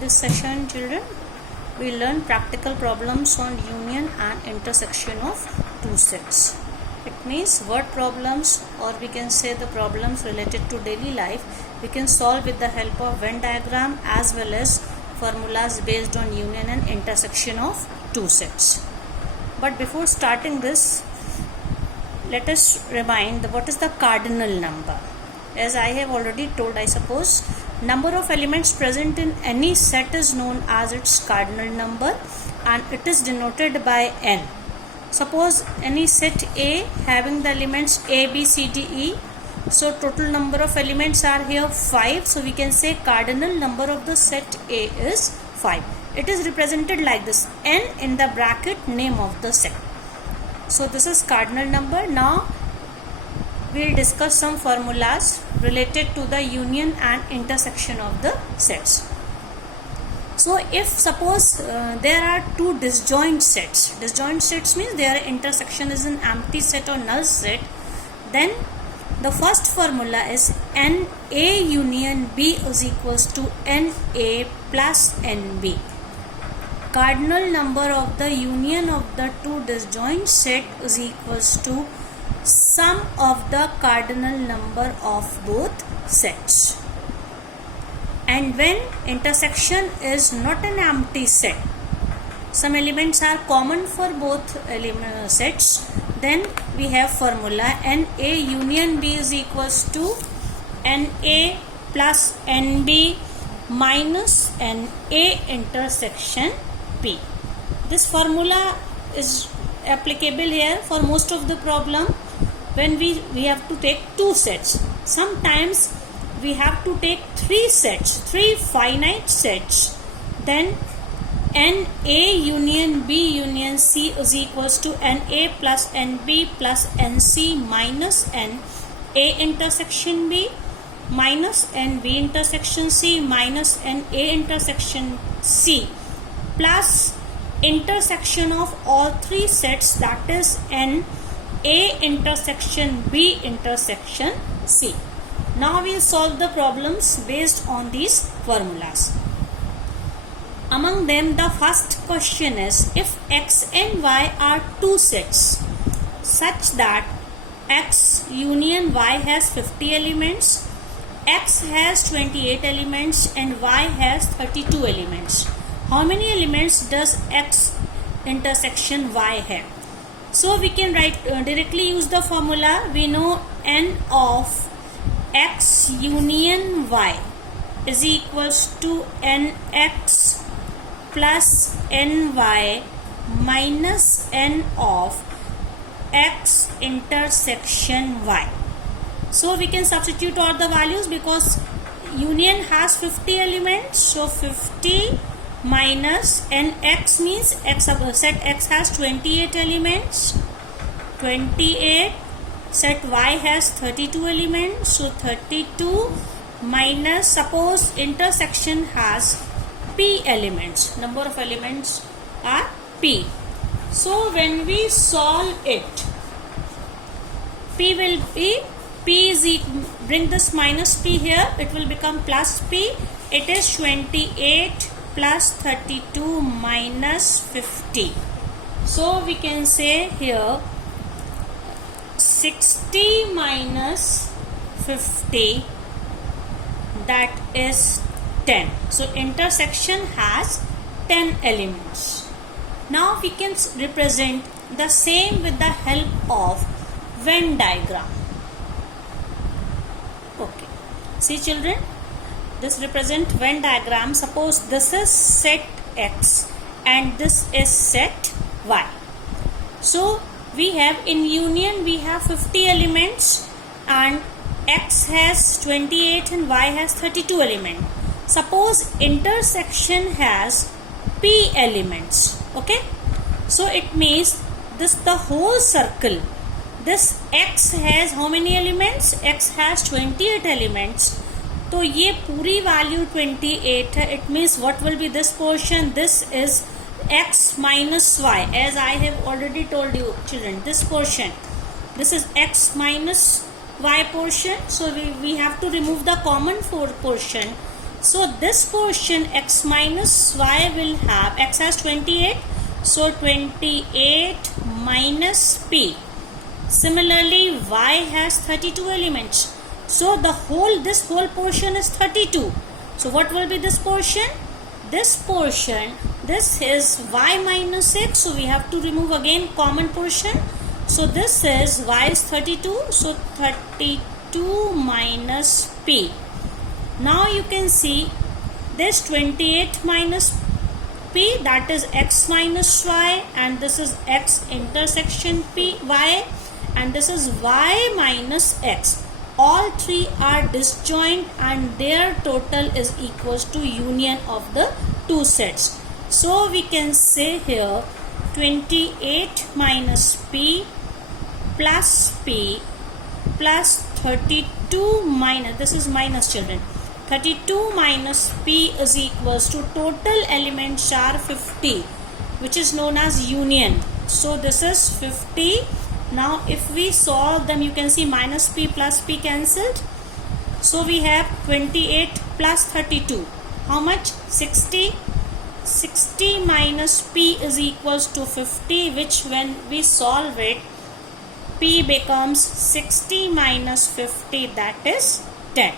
this session, children, we learn practical problems on union and intersection of two sets. It means word problems, or we can say the problems related to daily life, we can solve with the help of Venn diagram as well as formulas based on union and intersection of two sets. But before starting this, let us remind what is the cardinal number. As I have already told, I suppose, number of elements present in any set is known as its cardinal number, and it is denoted by n. Suppose any set A having the elements A, B, C, D, E. So total number of elements are here 5. So we can say cardinal number of the set A is 5. It is represented like this, n in the bracket name of the set. So this is cardinal number. Now we will discuss some formulas related to the union and intersection of the sets. So if suppose there are two disjoint sets means their intersection is an empty set or null set, then the first formula is NA union B is equals to NA plus NB. Cardinal number of the union of the two disjoint set is equals to sum of the cardinal number of both sets. And when intersection is not an empty set, some elements are common for both sets, then we have formula NA union B is equals to NA plus NB minus NA intersection P. This formula is applicable here for most of the problem when we have to take two sets. Sometimes we have to take three finite sets. Then NA union B union C is equals to NA plus NB plus NC minus NA intersection B minus NB intersection C minus NA intersection C plus intersection of all three sets, that is NA intersection B intersection C. Now we will solve the problems based on these formulas. Among them, the first question is, if X and Y are two sets such that X union Y has 50 elements, X has 28 elements and Y has 32 elements. How many elements does X intersection Y have? So we can write directly use the formula. We know n of X union Y is equals to nx plus ny minus n of X intersection Y. So we can substitute all the values because union has 50 elements. So 50 minus nx means set X has 28 elements. 28 set Y has 32 elements, so 32 minus, suppose intersection has P elements, number of elements are P. So when we solve it, P will be, bring this minus P here, it will become plus P. It is 28 plus 32 minus 50. So we can say here 60 minus 50, that is 10. So intersection has 10 elements. Now we can represent the same with the help of Venn diagram. Okay. See children, this represent Venn diagram. Suppose this is set X and this is set Y. So we have in union we have 50 elements and X has 28 and Y has 32 elements. Suppose intersection has P elements. Okay, so it means this the whole circle, this X has how many elements? X has 28 elements. तो ये पूरी value 28 है. It means what will be this portion? This is X minus Y, as I have already told you children, this portion, this is X minus Y portion. So we have to remove the common portion. So this portion x minus y will have, x has 28, so 28 minus p. Similarly, y has 32 elements. So this whole portion is 32. So what will be this portion? This is y minus x. So we have to remove again common portion. So this is y is 32. So 32 minus p. Now you can see this 28 minus p, that is x minus y, and this is x intersection p y, and this is y minus x. All three are disjoint and their total is equals to union of the two sets. So we can say here 28 minus p plus 32 minus, this is minus children, 32 minus p is equals to total elements are 50, which is known as union. So this is 50. Now if we solve them, you can see minus p plus p cancelled. So we have 28 plus 32. How much? 60. 60 minus p is equals to 50, which when we solve it, p becomes 60 minus 50, that is 10.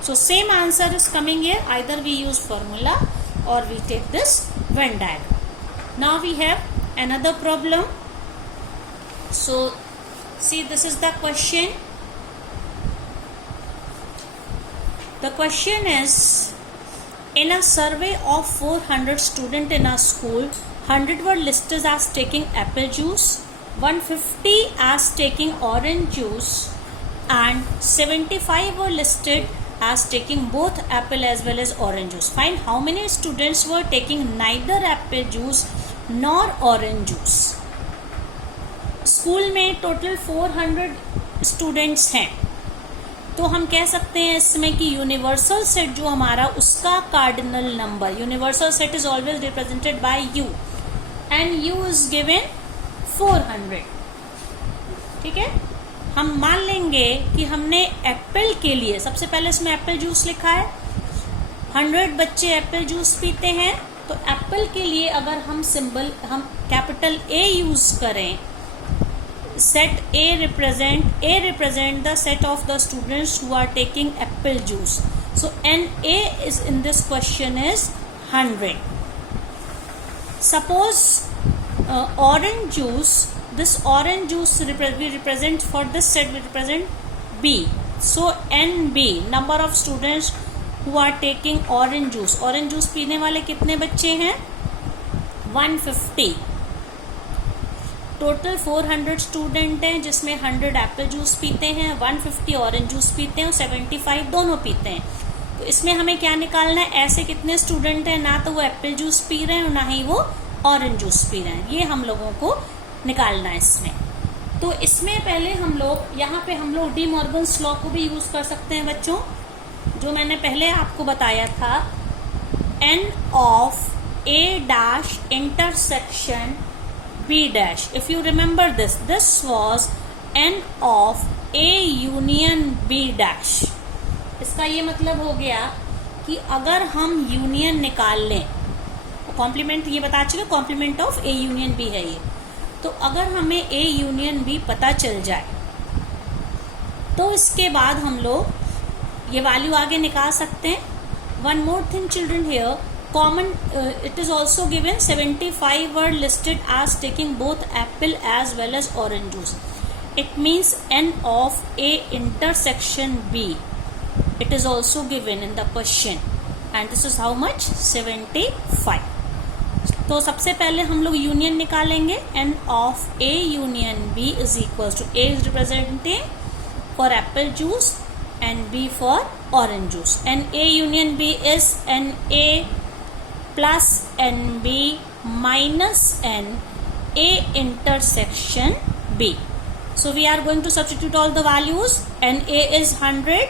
So same answer is coming here. Either we use formula or we take this Venn diagram. Now we have another problem. So see, this is the question. The question is, in a survey of 400 students in a school, 100 were listed as taking apple juice, 150 as taking orange juice, and 75 were listed as taking both apple as well as orange juice. Find how many students were taking neither apple juice nor orange juice. School में total 400 students हैं, तो हम कह सकते हैं इसमें कि universal set जो हमारा, उसका cardinal number, universal set is always represented by you and you is given 400. ठीक है, हम मान लेंगे कि हमने एप्पल के लिए, सबसे पहले इसमें एप्पल जूस लिखा है, 100 बच्चे एप्पल जूस पीते हैं, तो एप्पल के लिए अगर हम सिंबल, हम कैपिटल ए यूज करें, set A represent the set of the students who are taking apple juice. So NA is in this question is 100. Suppose orange juice, this orange juice we represent for this set, we represent B. So NB, number of students who are taking orange juice. Orange juice पीने वाले कितने बच्चे हैं? 150. Total 400 student हैं, जिसमें 100 Apple juice पीते हैं, 150 orange juice पीते हैं और 75 दोनों पीते हैं. तो इसमें हमें क्या निकालना है? ऐसे कितने स्टूडेंट हैं, ना तो वो एप्पल जूस पी रहे हैं और ना ही वो ऑरेंज जूस पी रहे हैं, ये हम लोगों को निकालना है इसमें. तो इसमें पहले हम लोग, यहाँ पे हम लोग डी मॉर्गन्स लॉ को भी यूज कर सकते हैं बच्चों, जो मैंने पहले आपको बताया था. N of a dash intersection B dash. If you remember this was N of A union B dash. इसका ये मतलब हो गया कि अगर हम यूनियन निकाल लें, कॉम्प्लीमेंट ये बता चुके, complement of A union B है ये, तो अगर हमें A यूनियन B पता चल जाए, तो इसके बाद हम लोग ये वैल्यू आगे निकाल सकते हैं. One more thing children here, common it is also given 75 were listed as taking both apple as well as orange juice. It means N of A intersection B, it is also given in the question, and this is how much? 75. तो सबसे पहले हम लोग union निकालेंगे. N of A union B is equals to A is representing for apple juice and B for orange juice, and A union B is NA plus NB minus N A intersection B. So we are going to substitute all the values. NA is 100.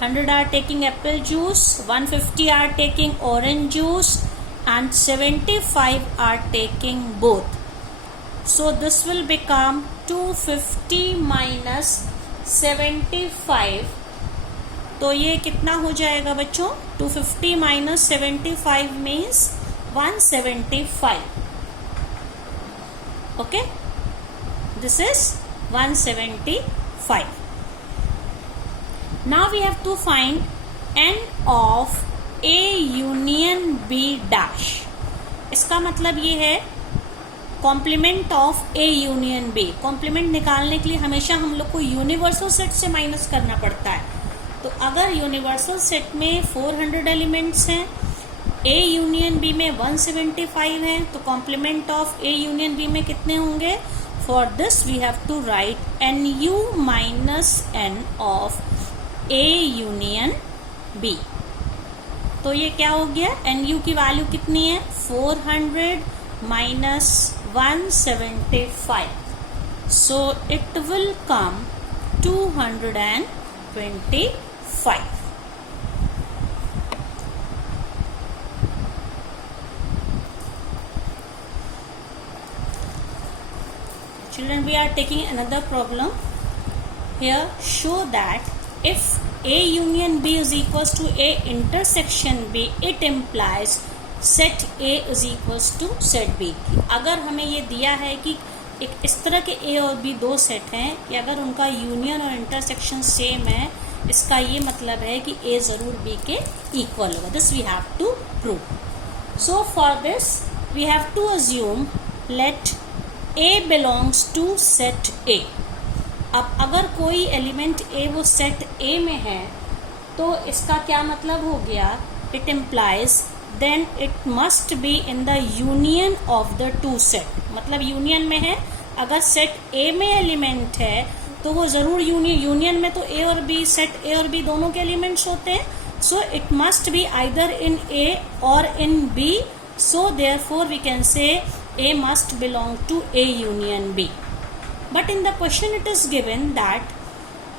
100 are taking apple juice, 150 are taking orange juice, and 75 are taking both. So this will become 250 minus 75 तो ये कितना हो जाएगा बच्चों? 250 minus 75 means 175. Okay, this is 175. Now we have to find n of A union B dash. इसका मतलब ये है complement of A union B. Complement निकालने के लिए हमेशा हम लोग को यूनिवर्सल सेट से माइनस करना पड़ता है. तो अगर यूनिवर्सल सेट में 400 एलिमेंट्स हैं, A यूनियन B में 175 हैं, तो complement of A union B में कितने होंगे? For this we have to write NU minus N of A union B. तो ये क्या हो गया? NU की वैल्यू कितनी है? 400 minus 175. So it will come 225. Children, we are taking another problem. Here show that if A union B is equals to A intersection B, it implies set A is equals to set B. अगर हमें ये दिया है कि एक इस तरह के A और B दो सेट हैं कि अगर उनका यूनियन और इंटरसेक्शन सेम है, इसका ये मतलब है कि A ज़रूर B के इक्वल होगा. This we have to prove. So for this we have to assume let A belongs to set A. अब अगर कोई एलिमेंट A वो सेट A में है तो इसका क्या मतलब हो गया? It implies then it must be in the union of the two set. मतलब यूनियन में है, अगर सेट A में एलिमेंट है तो वो ज़रूर यूनियन में तो A और B, सेट A और B दोनों के एलिमेंट्स होते हैं. So it must be either in A और in B. So therefore we can say A must belong to A union B. But in the question it is given that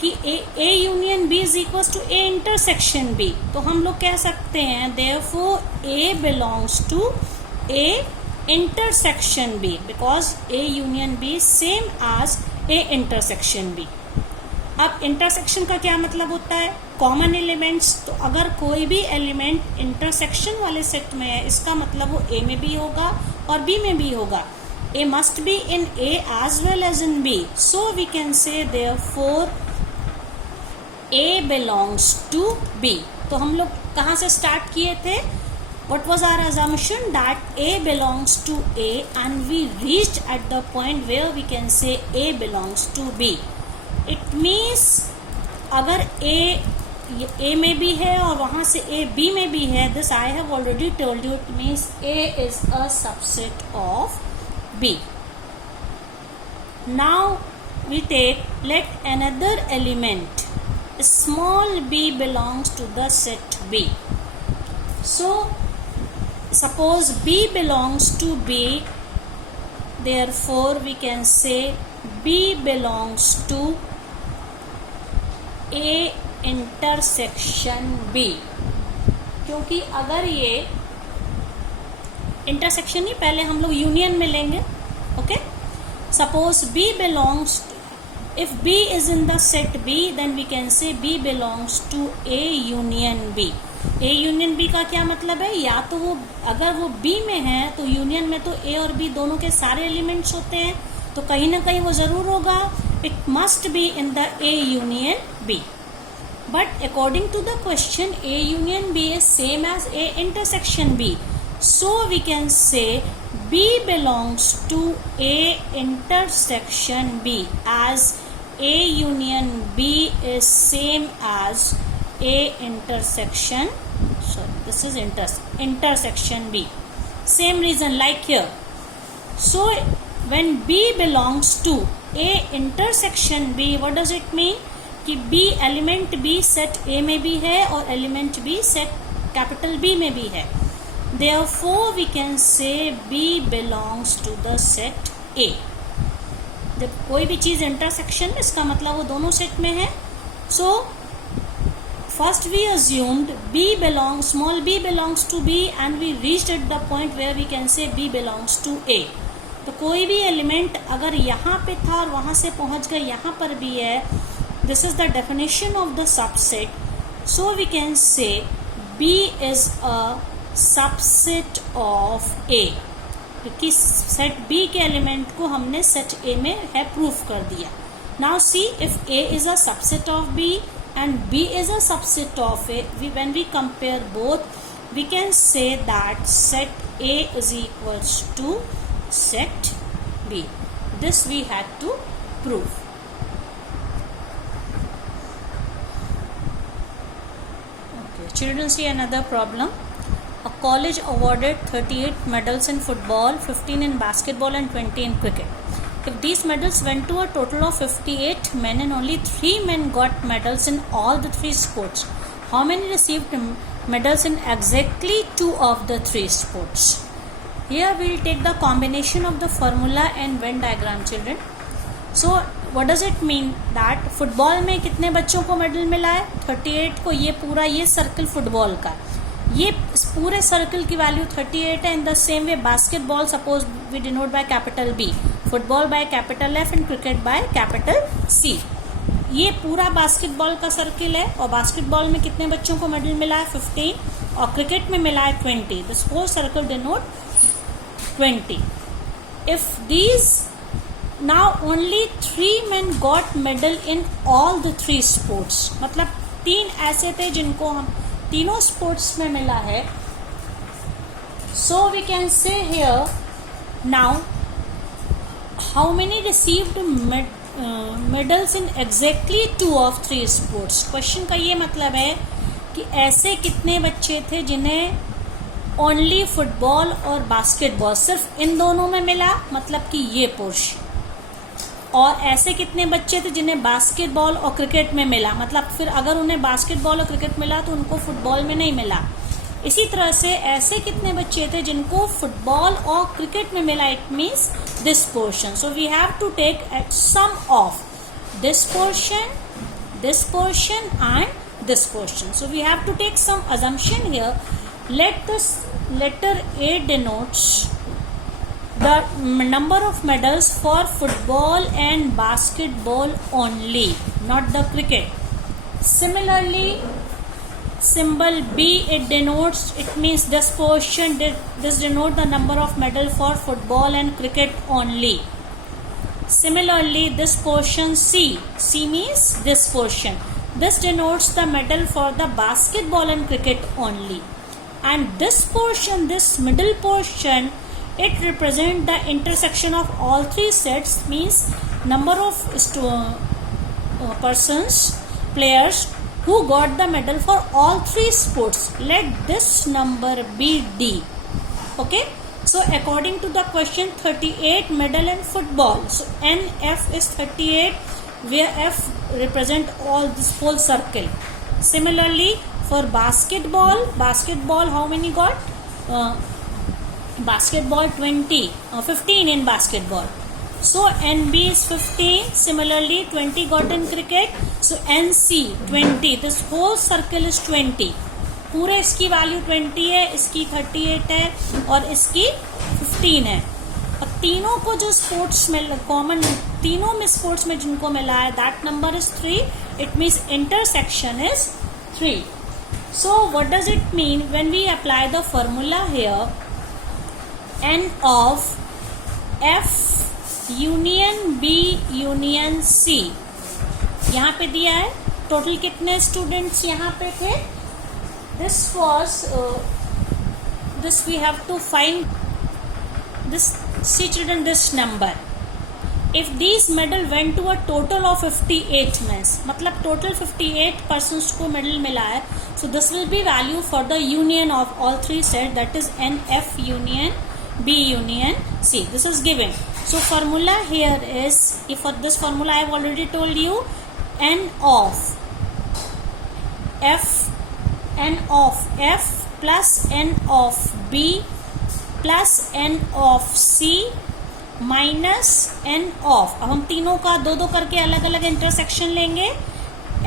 कि A union B is equals to A intersection B. तो हम लोग कह सकते हैं therefore A belongs to A intersection B because A union B same as A intersection B. अब intersection का क्या मतलब होता है? Common elements. तो अगर कोई भी एलिमेंट इंटरसेक्शन वाले सेट में है, इसका मतलब वो A में भी होगा और B में भी होगा. A must be in A as well as in B. So we can say therefore A belongs to B. तो हम लोग कहाँ से स्टार्ट किए थे? What was our assumption? That A belongs to A and we reached at the point where we can say A belongs to B. It means अगर A में भी है और वहाँ से A B में भी है, this I have already told you, it means A is a subset of B. Now we take, let another element small b belongs to the set B. So suppose B belongs to B, therefore we can say B belongs to A intersection B. क्योंकि अगर ये intersection ही पहले हम लोग union में लेंगे. Okay, suppose B belongs, if B is in the set B then we can say B belongs to A union B. A union B का क्या मतलब है? या तो वो अगर वो B में है तो यूनियन में तो A और B दोनों के सारे एलिमेंट्स होते हैं, तो कहीं ना कहीं वो ज़रूर होगा. It must be in the A union B. But according to the question, A union B is same as A intersection B. So we can say B belongs to A intersection B as A union B is same as A intersection, sorry, this is intersection B. Same reason like here. So when B belongs to A intersection B, what does it mean? कि B element B set A में भी है और element B set capital B में भी है. Therefore we can say B belongs to the set A. जब कोई भी चीज़ इंटरसेक्शन में, इसका मतलब वो दोनों सेट में है. So first we assumed small b belongs to B and we reached at the point where we can say B belongs to A. तो कोई भी एलिमेंट अगर यहाँ पे था और वहाँ से पहुँच गए यहाँ पर भी है, this is the definition of the subset. So we can say B is a subset of A, क्योंकि सेट B के एलिमेंट को हमने सेट A में है प्रूफ कर दिया. Now see, if A is a subset of B and B is a subset of A, when we compare both, we can say that set A is equals to set B. This we had to prove. Okay, children, see another problem. A college awarded 38 medals in football, 15 in basketball and 20 in cricket. If these medals went to a total of 58 men and only 3 men got medals in all the 3 sports, how many received medals in exactly 2 of the 3 sports? Here we will take the combination of the formula and Venn diagram, children. So what does it mean that football में कितने बच्चों को medal मिला है? 38 को. ये पूरा ये सर्कल फुटबॉल का, ये पूरे सर्कल की वैल्यू 38 है. In the same way basketball, suppose we denote by capital B, football by capital F and cricket by capital C. ये पूरा बास्केटबॉल का सर्कल है और बास्केटबॉल में कितने बच्चों को मेडल मिला है? 15, और क्रिकेट में मिला है 20. This whole circle denote 20. If these now only 3 men got medal in all the 3 sports, मतलब 3 ऐसे थे जिनको हम तीनों स्पोर्ट्स में मिला है. So we can say here now how many received medals in exactly 2 of 3 sports. Question का ये मतलब है कि ऐसे कितने बच्चे थे जिन्हें ओनली फुटबॉल और बास्केटबॉल सिर्फ इन दोनों में मिला, मतलब कि ये पोर्शन, और ऐसे कितने बच्चे थे जिन्हें बास्केटबॉल और क्रिकेट में मिला, मतलब फिर अगर उन्हें बास्केटबॉल और क्रिकेट मिला तो उनको फुटबॉल में नहीं मिला. इसी तरह से ऐसे कितने बच्चे थे जिनको फुटबॉल और क्रिकेट में मिला, it means this portion. So we have to take at some of this portion and this portion. So we have to take some assumption here. Let this letter A denotes the number of medals for football and basketball only, not the cricket. Similarly, symbol B, it means this portion, this denote the number of medal for football and cricket only. Similarly, this portion C means this portion, this denotes the medal for the basketball and cricket only. And this portion, this middle portion, it represents the intersection of all 3 sets, means number of players who got the medal for all 3 sports. Let this number be D. Okay. So according to the question, 38 medal in football. So NF is 38, where F represent all this whole circle. Similarly, for basketball, how many got? Basketball 20, 15 in basketball. So NB is 15. Similarly, 20 got in cricket. So NC 20. This whole circle is 20. पूरे इसकी value 20 है, इसकी 38 है और इसकी 15 है. और तीनों को जो स्पोर्ट्स में कॉमन, तीनों में स्पोर्ट्स में जिनको मिला है, that number is 3. It means intersection is 3. So what does it mean when we apply the formula here? N of F union B union C. यहाँ पे दिया है टोटल कितने स्टूडेंट्स यहाँ पे थे. This was this we have to find this. See children, this number. If these medal went to a total of 58 men, मतलब total 58 persons को medal मिला है, so this will be value for the union of all 3 sets, that is NF union B union C. This is given. So formula here is, if for this formula I have already told you, N of F plus N of B plus N of C minus N of, अब हम तीनों का 2-2 करके अलग अलग intersection लेंगे.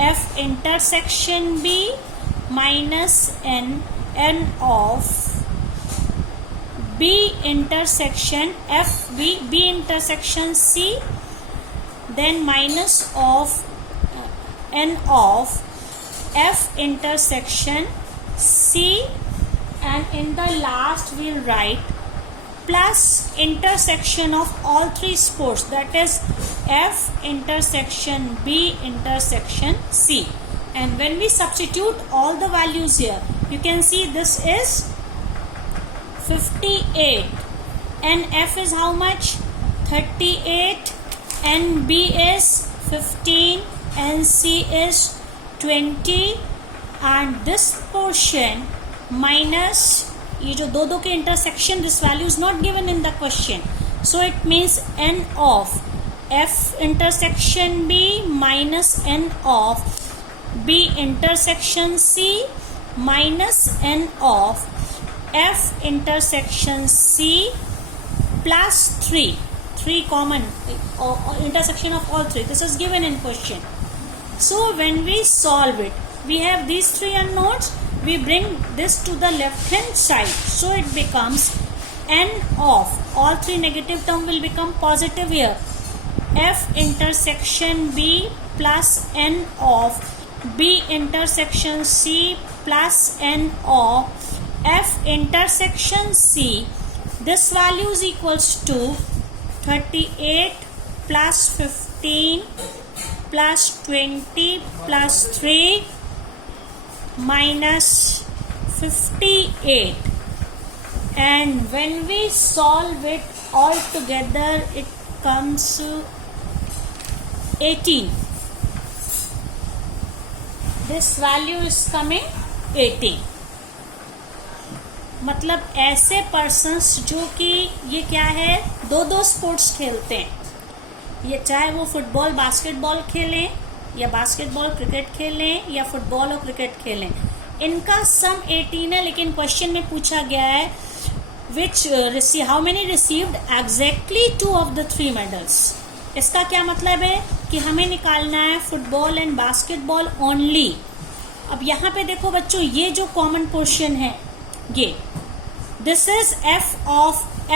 F intersection B minus N of B intersection F B intersection C, then minus of N of F intersection C, and in the last we'll write plus intersection of all three sports, that is F intersection B intersection C. And when we substitute all the values here, you can see this is 58 and F is how much? 38, and B is 15 and C is 20, and this portion minus ये जो दो के intersection, this value is not given in the question, so it means n of F intersection B minus n of B intersection C minus n of F intersection C plus 3 common intersection of all three. This is given in question. So when we solve it, we have these three unknowns. We bring this to the left hand side, so it becomes n of all three negative term will become positive here. F intersection B plus n of B intersection C plus n of F intersection C. This value is equals to 38 plus 15 plus 20 plus 3 minus 58, and when we solve it all together it comes 18. This value is coming 18. मतलब ऐसे persons जो कि ये क्या है, दो sports खेलते हैं, ये चाहे वो फुटबॉल बास्केटबॉल खेलें या बास्केटबॉल क्रिकेट खेलें या फुटबॉल और क्रिकेट खेलें, इनका सम 18 है, लेकिन क्वेश्चन में पूछा गया है how many received exactly 2 of the 3 medals. इसका क्या मतलब है कि हमें निकालना है फुटबॉल एंड बास्केटबॉल ओनली. अब यहाँ पे देखो बच्चों, ये जो कॉमन पोर्शन है ये this is f of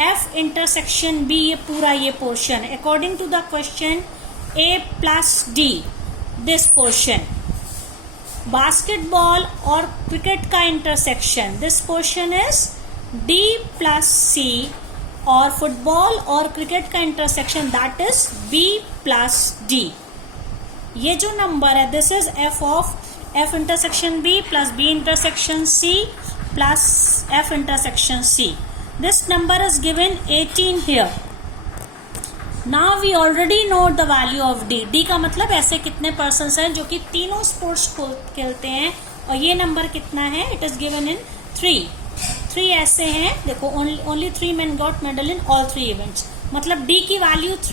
f intersection b, ये पूरा ये portion according to the question A plus D, this portion. Basketball और क्रिकेट का intersection, this portion is D plus C, और फुटबॉल और क्रिकेट का intersection that is B plus D. ये जो नंबर है this is F of F intersection B plus B intersection C plus F intersection C. This number is given 18 here. Now we already know the value of D. D का मतलब ऐसे कितने persons हैं जो कि तीनों sports खेलते हैं, और ये नंबर कितना है, इट इज गिवन इन 3 ऐसे हैं. देखो only 3 men got medal in all 3 events, मतलब D की वैल्यू 3